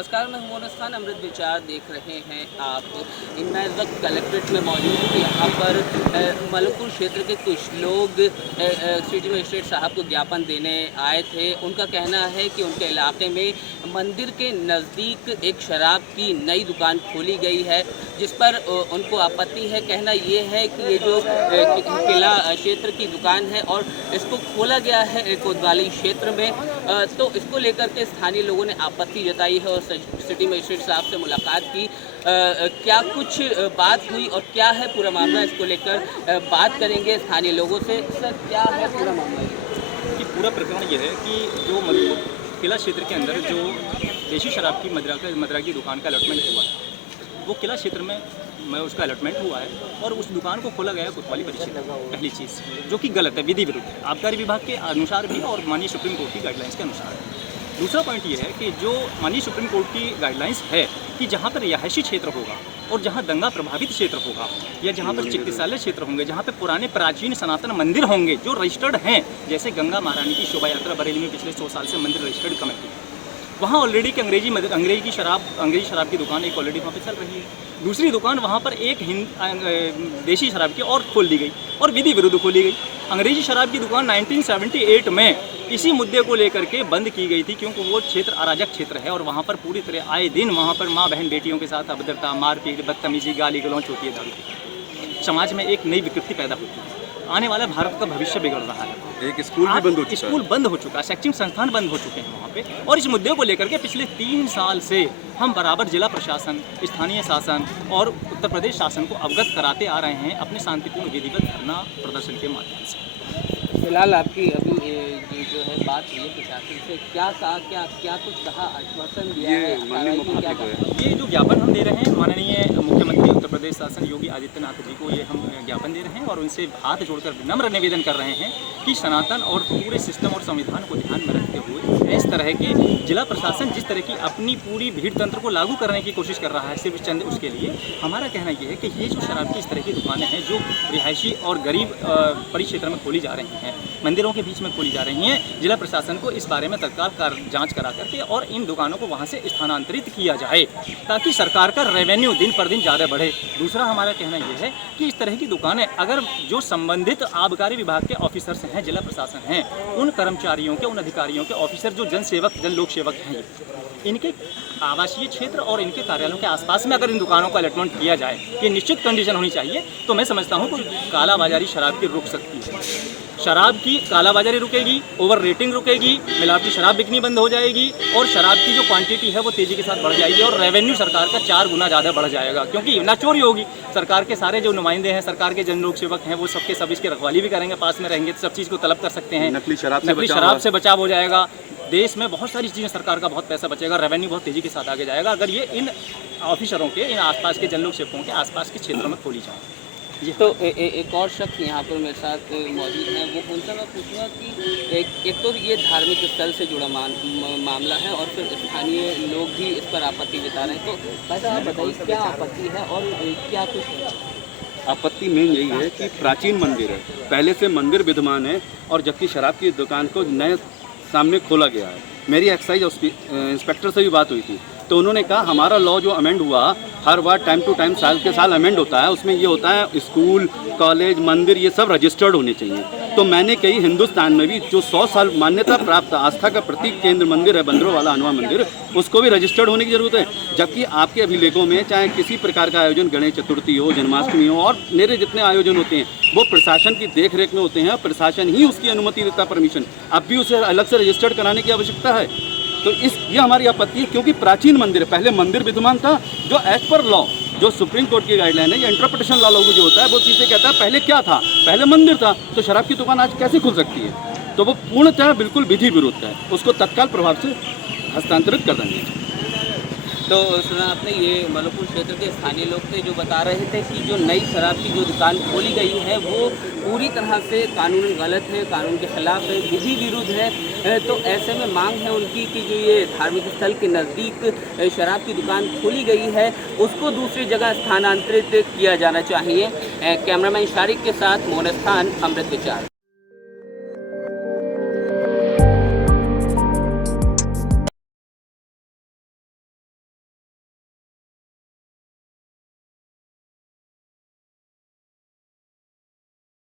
नमस्कार, मैं मोनस खान। अमृत विचार देख रहे हैं आप। मैं इस वक्त कलेक्ट्रेट में मौजूद हूँ। यहाँ पर मलकपुर क्षेत्र के कुछ लोग सिटी मजिस्ट्रेट साहब को ज्ञापन देने आए थे। उनका कहना है कि उनके इलाके में मंदिर के नज़दीक एक शराब की नई दुकान खोली गई है, जिस पर उनको आपत्ति है। कहना ये है कि ये जो किला क्षेत्र की दुकान है और इसको खोला गया है कोतवाली क्षेत्र में, तो इसको लेकर के स्थानीय लोगों ने आपत्ति जताई है और सिटी मजिस्ट्रेट साहब से मुलाकात की। क्या कुछ बात हुई और क्या है पूरा मामला, इसको लेकर बात करेंगे स्थानीय लोगों से। सर, क्या है पूरा मामला? कि पूरा प्रकरण ये है कि जो मलकपुर किला क्षेत्र के अंदर जो देशी शराब की मदिरा की दुकान का अलॉटमेंट हुआ है, वो किला क्षेत्र में उसका अलॉटमेंट हुआ है और उस दुकान को खोला गया है कोतवाली परिक्षेत्र। पहली चीज़ जो कि गलत है, विधि विरुद्ध है, आबकारी विभाग के अनुसार भी और माननीय सुप्रीम कोर्ट की गाइडलाइंस के अनुसार है। दूसरा पॉइंट ये है कि जो माननीय सुप्रीम कोर्ट की गाइडलाइंस है कि जहाँ पर रिहायशी क्षेत्र होगा और जहाँ दंगा प्रभावित क्षेत्र होगा या जहाँ पर चिकित्सालय क्षेत्र होंगे, जहाँ पे पुराने प्राचीन सनातन मंदिर होंगे जो रजिस्टर्ड हैं, जैसे गंगा महारानी की शोभा यात्रा बरेली में पिछले 100 साल से मंदिर रजिस्टर्ड कमेटी, वहाँ ऑलरेडी की अंग्रेजी शराब की दुकान एक ऑलरेडी वहाँ पे चल रही है। दूसरी दुकान वहाँ पर एक देशी शराब की और खोल दी गई और विधि विरुद्ध खोली गई। अंग्रेजी शराब की दुकान 1978 में इसी मुद्दे को लेकर के बंद की गई थी, क्योंकि वो क्षेत्र अराजक क्षेत्र है और वहाँ पर पूरी तरह आए दिन वहाँ पर माँ बहन बेटियों के साथ अभद्रता, मारपीट, बदतमीजी, गाली गलौच होती है। दारू की समाज में एक नई विकृति पैदा होती है। आने वाला भारत का भविष्य बिगड़ रहा है। एक स्कूल भी बंद हो चुका है। स्कूल बंद हो चुका है, शैक्षणिक संस्थान बंद हो चुके हैं वहाँ पे। और इस मुद्दे को लेकर के पिछले 3 साल से हम बराबर जिला प्रशासन, स्थानीय शासन और उत्तर प्रदेश शासन को अवगत कराते आ रहे हैं अपने शांतिपूर्ण विधिवत धरना प्रदर्शन के माध्यम से। फिलहाल आपकी अभी ये जो है बात हुई है प्रशासन से, क्या कहा, क्या कुछ कहा, आश्वासन दिया है? ये जो ज्ञापन हम दे रहे हैं माननीय मुख्यमंत्री उत्तर प्रदेश शासन योगी आदित्यनाथ जी को, ये हम ज्ञापन दे रहे हैं और उनसे हाथ जोड़कर विनम्र निवेदन कर रहे हैं कि सनातन और पूरे सिस्टम और संविधान को ध्यान में रखते हुए इस तरह के जिला प्रशासन जिस तरह की अपनी पूरी भीड़ तंत्र को लागू करने की कोशिश कर रहा है सिर्फ चंद उसके लिए, हमारा कहना ये है कि ये जो शराब की इस तरह की दुकानें हैं जो रिहायशी और गरीब परिक्षेत्र में खोली जा रही हैं, मंदिरों के बीच में खोली जा रही हैं, जिला प्रशासन को इस बारे में तत्काल जांच करा करके और इन दुकानों को वहां से स्थानांतरित किया जाए ताकि सरकार का रेवेन्यू दिन पर दिन ज़्यादा बढ़े। दूसरा हमारा कहना यह है कि इस तरह की दुकानें अगर जो संबंधित आबकारी विभाग के ऑफिसर्स हैं, जिला प्रशासन हैं, उन कर्मचारियों के, उन अधिकारियों के, ऑफिसर जो जन लोक सेवक हैं, इनके आवासीय क्षेत्र और इनके कार्यालयों के आसपास में अगर इन दुकानों का अलॉटमेंट किया जाए, ये निश्चित कंडीशन होनी चाहिए, तो मैं समझता हूँ कि कालाबाजारी शराब की रुक सकती है। शराब की कालाबाजारी रुकेगी, ओवर रेटिंग रुकेगी, मिलावटी शराब बिकनी बंद हो जाएगी और शराब की जो क्वांटिटी है वो तेज़ी के साथ बढ़ जाएगी और रेवेन्यू सरकार का 4 गुना ज़्यादा बढ़ जाएगा, क्योंकि ना चोरी होगी। सरकार के सारे जो नुमाइंदे हैं, सरकार के जन लोक सेवक हैं, वो सबके सब इसकी रखवाली भी करेंगे, पास में रहेंगे, सब चीज़ को तलब कर सकते हैं। नकली शराब से बचाव हो जाएगा। देश में बहुत सारी चीज़ें, सरकार का बहुत पैसा बचेगा, रेवेन्यू बहुत तेज़ी के साथ आगे जाएगा अगर ये इन ऑफिसरों के, इन आसपास के जन लोक सेवकों के आसपास के क्षेत्रों में खोली जाए। जी तो एक और शख्स यहाँ पर मेरे साथ मौजूद हैं, वो उनसे मैं पूछूँगा कि एक तो ये धार्मिक स्थल से जुड़ा मामला है और फिर स्थानीय लोग भी इस पर आपत्ति जता रहे हैं, तो भाई साहब बताइए क्या आपत्ति है और क्या कुछ? आपत्ति मेन यही है कि प्राचीन मंदिर है, पहले से मंदिर विद्यमान है और जबकि शराब की दुकान को नए सामने खोला गया है। मेरी एक्साइज इंस्पेक्टर से भी बात हुई थी, तो उन्होंने कहा हमारा लॉ जो अमेंड हुआ हर बार टाइम टू टाइम, साल के साल अमेंड होता है, उसमें ये होता है स्कूल, कॉलेज, मंदिर ये सब रजिस्टर्ड होने चाहिए। तो मैंने कही हिंदुस्तान में भी जो 100 साल मान्यता प्राप्त आस्था का प्रतीक केंद्र मंदिर है बंदरों वाला हनुमान मंदिर, उसको भी रजिस्टर्ड होने की ज़रूरत है। जबकि आपके अभिलेखों में चाहे किसी प्रकार का आयोजन, गणेश चतुर्थी हो, जन्माष्टमी हो और मेरे जितने आयोजन होते हैं वो प्रशासन की देख रेख में होते हैं, प्रशासन ही उसकी अनुमति देता, परमिशन। अब भी उसे अलग से रजिस्टर्ड कराने की आवश्यकता है। तो ये हमारी आपत्ति है, क्योंकि प्राचीन मंदिर, पहले मंदिर विद्यमान था जो एज पर लॉ, जो सुप्रीम कोर्ट की गाइडलाइन है, ये इंटरप्रिटेशन लॉ लागू जो होता है वो चीज़ें कहता है पहले क्या था, पहले मंदिर था, तो शराब की दुकान आज कैसे खुल सकती है? तो वो पूर्णतः बिल्कुल विधि विरुद्ध है, उसको तत्काल प्रभाव से हस्तांतरित कर देंगे। तो सुना आपने, ये मलकपुर क्षेत्र के स्थानीय लोग थे जो बता रहे थे कि जो नई शराब की जो दुकान खोली गई है वो पूरी तरह से कानून गलत है, कानून के खिलाफ है, विधि विरुद्ध है। तो ऐसे में मांग है उनकी कि जो ये धार्मिक स्थल के नज़दीक शराब की दुकान खोली गई है उसको दूसरी जगह स्थानांतरित किया जाना चाहिए। कैमरामैन शारिक के साथ मोनस खान, अमृत विचार।